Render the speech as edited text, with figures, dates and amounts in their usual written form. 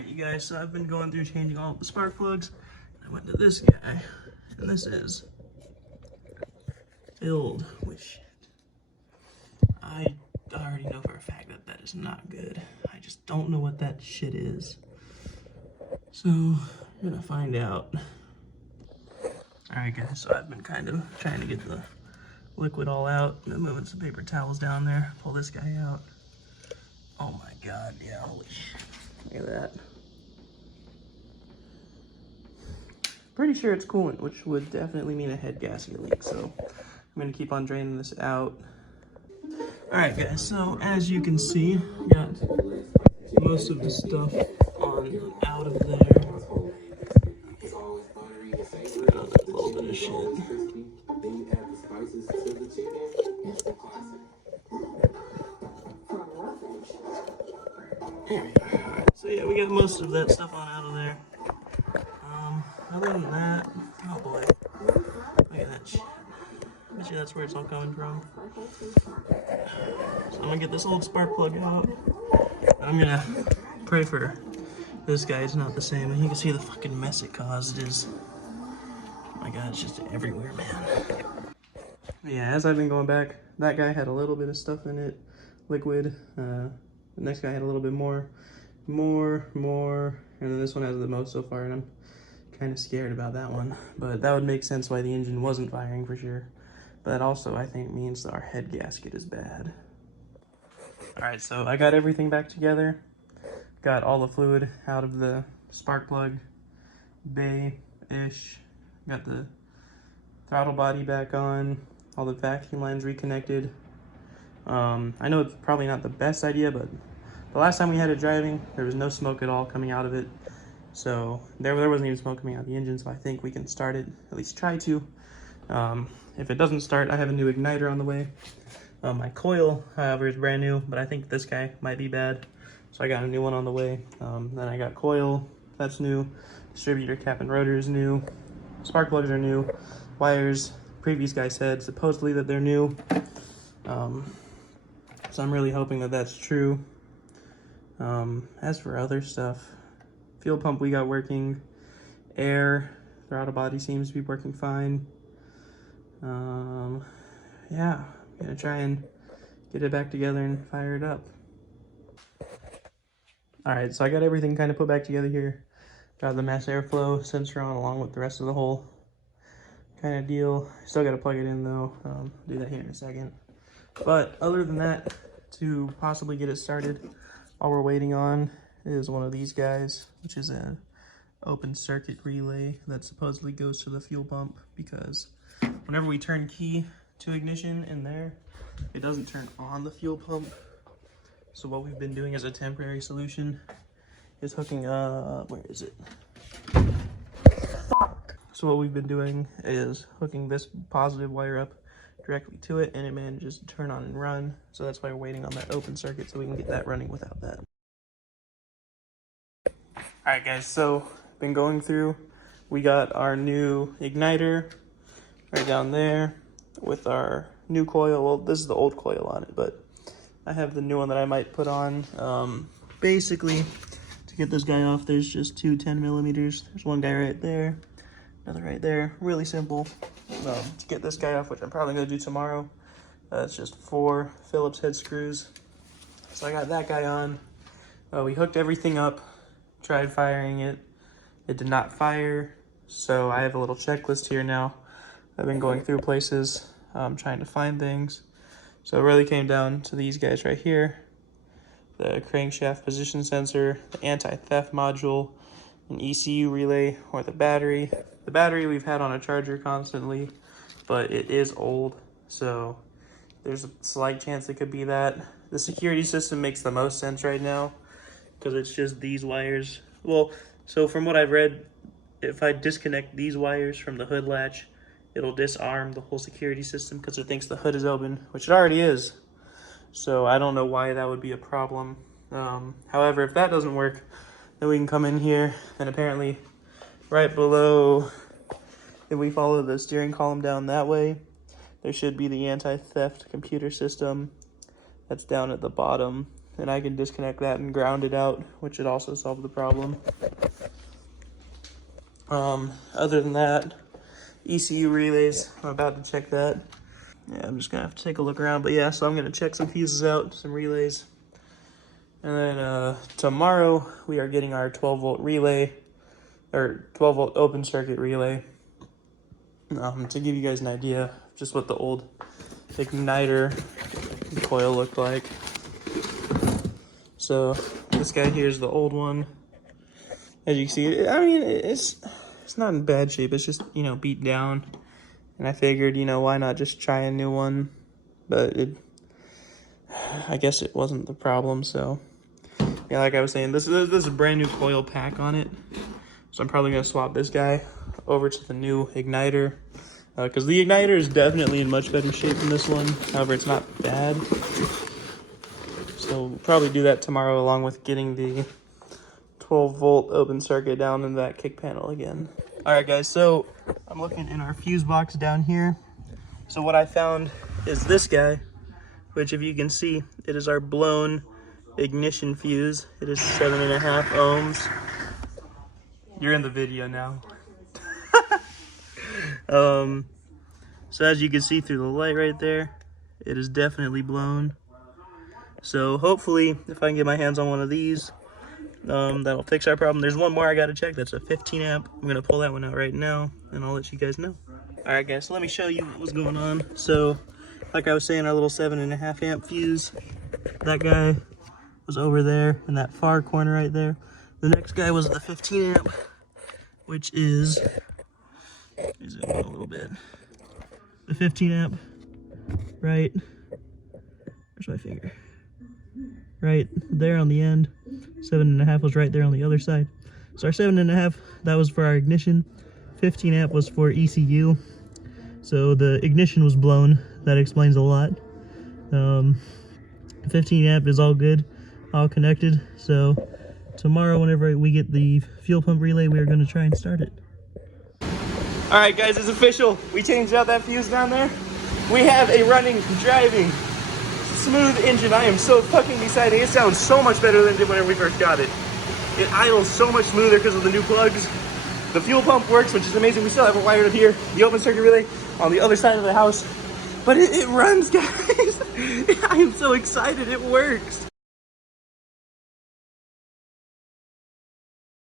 Alright, you guys, so I've been going through changing all of the spark plugs. I went to this guy, and this is Build, which I already know for a fact that that is not good. I just don't know what that shit is. So, I'm gonna find out. Alright guys, so I've been kind of trying to get the liquid all out. I'm moving some paper towels down there. Pull this guy out. Oh my god, yeah, holy shit. Look at that. Pretty sure it's coolant, which would definitely mean a head gasket leak, so I'm gonna keep on draining this out. Alright guys, so as you can see, got most of the stuff on out of there. A little bit of shit. There we go. Alright, so yeah, we got most of that stuff on out of there. Other than that, oh boy, look at that shit. I bet you that's where it's all coming from. So I'm gonna get this old spark plug out. I'm gonna pray for this guy, it's not the same. And you can see the fucking mess it caused. It is, oh my god, it's just everywhere, man. Yeah, as I've been going back, that guy had a little bit of stuff in it, liquid. The next guy had a little bit more, and then this one has the most so far, and I'm kind of scared about that one. But that would make sense why the engine wasn't firing for sure. But that also, I think, means that our head gasket is bad. Alright, so I got everything back together. Got all the fluid out of the spark plug bay-ish. Got the throttle body back on. All the vacuum lines reconnected. I know it's probably not the best idea, but the last time we had it driving, there was no smoke at all coming out of it. So there wasn't even smoke coming out of the engine, so I think we can start it, at least try to. If it doesn't start, I have a new igniter on the way. My coil, however, is brand new, but I think this guy might be bad. So I got a new one on the way. Then I got coil, that's new. Distributor cap and rotor is new. Spark plugs are new. Wires, previous guy said supposedly that they're new. So I'm really hoping that that's true. As for other stuff, fuel pump we got working. Air, throttle body seems to be working fine. Yeah, I'm gonna try and get it back together and fire it up. Alright, so I got everything kind of put back together here. Got the mass airflow sensor on along with the rest of the whole kind of deal. Still got to plug it in though. Do that here in a second. But other than that, to possibly get it started, all we're waiting on is one of these guys, which is an open circuit relay that supposedly goes to the fuel pump, because whenever we turn key to ignition in there, it doesn't turn on the fuel pump. So what we've been doing as a temporary solution is hooking up, where is it? Fuck! So what we've been doing is hooking this positive wire up directly to it, and it manages to turn on and run. So that's why we're waiting on that open circuit so we can get that running without that. Alright guys, so been going through, we got our new igniter right down there with our new coil. Well, this is the old coil on it, but I have the new one that I might put on. Basically, to get this guy off, there's just two 10mm. There's one guy right there, another right there. Really simple. To get this guy off, which I'm probably going to do tomorrow, it's just 4 Phillips head screws. So I got that guy on. We hooked everything up, tried firing it. It did not fire, so I have a little checklist here now. I've been going through places, trying to find things. So it really came down to these guys right here. The crankshaft position sensor, the anti-theft module, an ECU relay, or the battery. The battery we've had on a charger constantly, but it is old, so there's a slight chance it could be that. The security system makes the most sense right now, because it's just these wires. Well, so from what I've read, if I disconnect these wires from the hood latch, it'll disarm the whole security system because it thinks the hood is open, which it already is. So I don't know why that would be a problem. However, if that doesn't work, then we can come in here, and apparently right below, if we follow the steering column down that way, there should be the anti-theft computer system. That's down at the bottom. and I can disconnect that and ground it out, which would also solve the problem. Other than that, ECU relays, I'm about to check that. Yeah, I'm just gonna have to take a look around, but yeah, so I'm gonna check some fuses out, some relays. And then tomorrow we are getting our 12-volt relay, or 12-volt open circuit relay. To give you guys an idea of just what the old igniter coil looked like. So this guy here is the old one. As you can see, I mean, it's not in bad shape. It's just, you know, beat down. And I figured, you know, why not just try a new one? But I guess it wasn't the problem, so. Yeah, like I was saying, this is a brand new coil pack on it. So I'm probably going to swap this guy over to the new igniter. Because the igniter is definitely in much better shape than this one. However, it's not bad. So we'll probably do that tomorrow along with getting the 12-volt open circuit down in that kick panel again. Alright guys, so I'm looking in our fuse box down here. So what I found is this guy, which if you can see, it is our blown ignition fuse. It is 7.5 ohms. You're in the video now. So as you can see through the light right there, it is definitely blown. So hopefully, if I can get my hands on one of these, that'll fix our problem. There's one more I gotta check. That's a 15 amp. I'm gonna pull that one out right now, and I'll let you guys know. All right, guys. So let me show you what's going on. So, like I was saying, our little 7.5 amp fuse. That guy was over there in that far corner right there. The next guy was the 15 amp, which is zoom in a little bit. The 15 amp, right? Where's my finger? Right there on the end. 7.5 was right there on the other side. So our 7.5, that was for our ignition. 15 amp was for ECU. So the ignition was blown. That explains a lot. 15 amp is all good, all connected. So tomorrow, whenever we get the fuel pump relay, we are going to try and start it. All right, guys, it's official. We changed out that fuse down there. We have a running, driving, smooth engine. I am so fucking excited. It sounds so much better than it did whenever we first got it. It idles so much smoother because of the new plugs. The fuel pump works, which is amazing. We still have it wired up here. The open circuit relay on the other side of the house. But it runs, guys. I am so excited. It works.